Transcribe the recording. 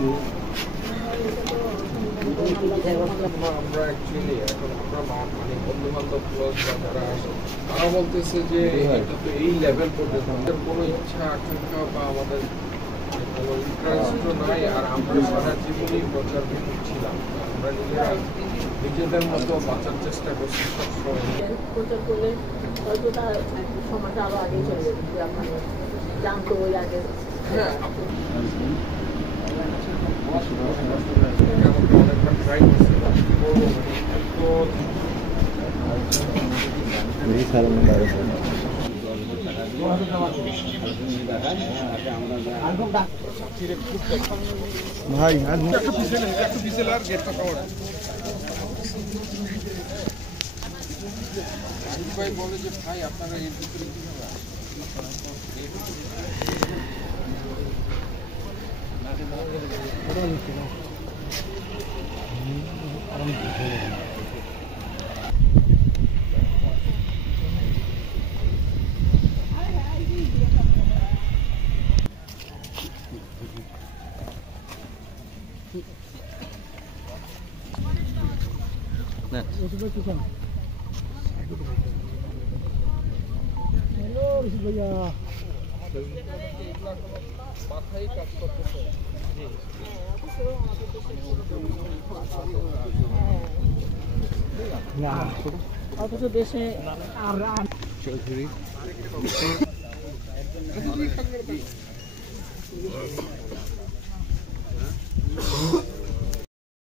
আমরা অ্যাকচুয়ালি এখন আমরা মানে বন্ধু বান্ধব ক্লোজ বা যারা আসে তারা বলতেছে যে এটা তো এই লেভেল পর্যন্ত আমাদের কোনো ইচ্ছা আকাঙ্ক্ষা বা আমাদের কোনো ইন্টারেস্টও নাই। আর আমরা সারা জীবনই প্রচার ছিলাম, আমরা নিজেরা নিজেদের মতো বাঁচার চেষ্টা করছি সবসময়। প্রচার করলে হয়তো তার সমাজটা আরো আগে চলে যাবে, জানতো ওই আগে। হ্যাঁ, অনেকবার ট্রাই করছি, ভাই একটু পিছনে আর গেটটা পাওয়ার ভাই বলে যে ভাই আপনারা এর ভিতরে কিভাবে মাথায় কাজ করতেছে। অথচ দেশে চৌধুরী